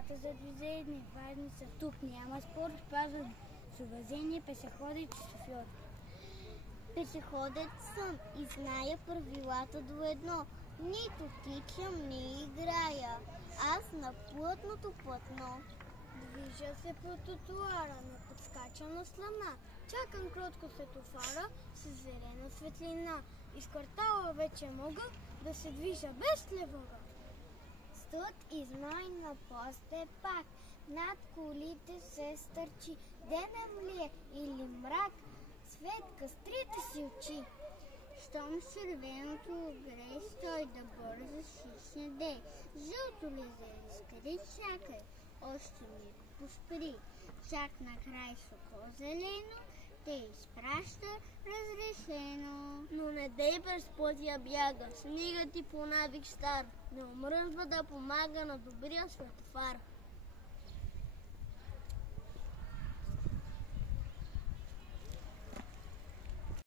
правилата за движение, важни са. Тук няма спор, спазват с уважение пешеходите и шофьори. Пешеходец съм и зная правилата до едно. Нито тичам, не играя. Аз на плътното платно. Движа се по тротуара, не подскача на слона. Чакам кротко светофара с зелена светлина. Из квартала вече мога да се движа без тревога. Студ измой на посте пак. Над колите се стърчи. Денем ли е или мрак? Светка с трите си очи. Щом червеното огре, стой да бърза шишне дей. Жълто ли къде чакай? Още ми поспри. Чак на край соко зелено, те изпраща разрешено. Но не дей през пътя бяга, снигът ти по навик стар. Не омръзва да помага на добрия светофар.